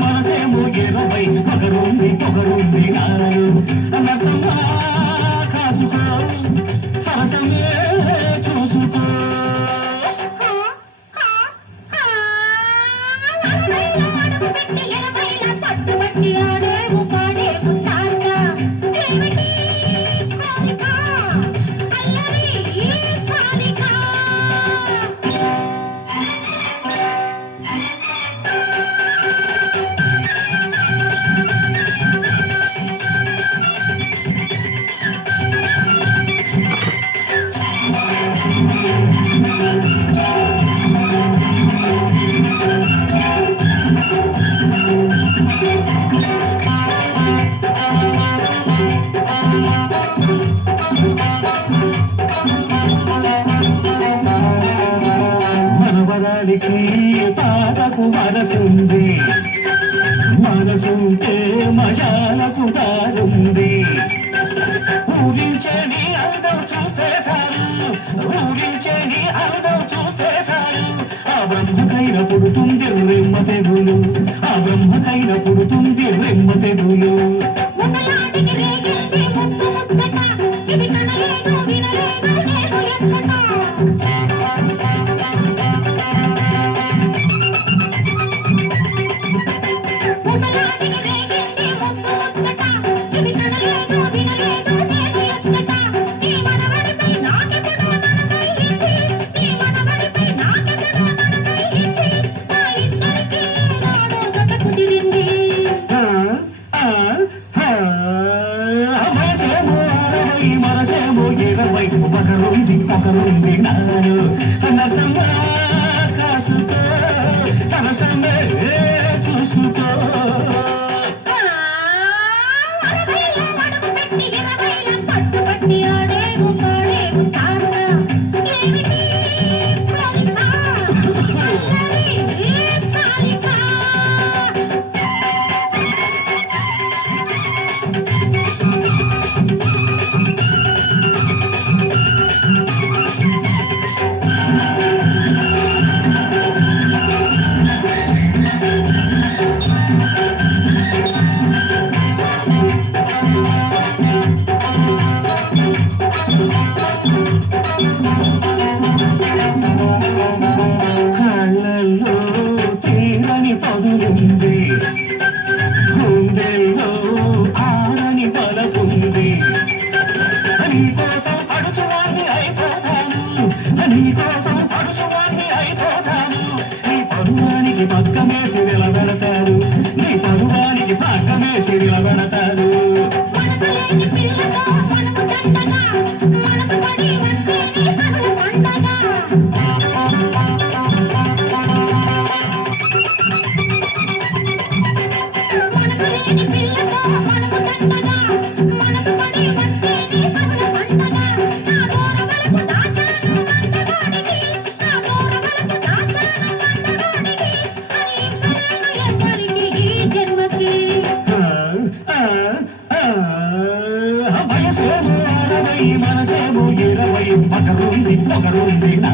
మనసు నాకు మనసుంది. మనసుంటే మజాలకు దారుంది. ఊహించని అందం చూస్తే చాలు. ఊహించని అందం చూస్తే చాలు. ఆ బంధుకైన పుడుతుంది తపవింది నాడు అన్న సంబాసుతో చూసుకో పట్టు పట్టి ఆడేవు ఏమిటి? Thank you. మనసేమో ఇరవై ఒకరుంది ఒకరుంది నా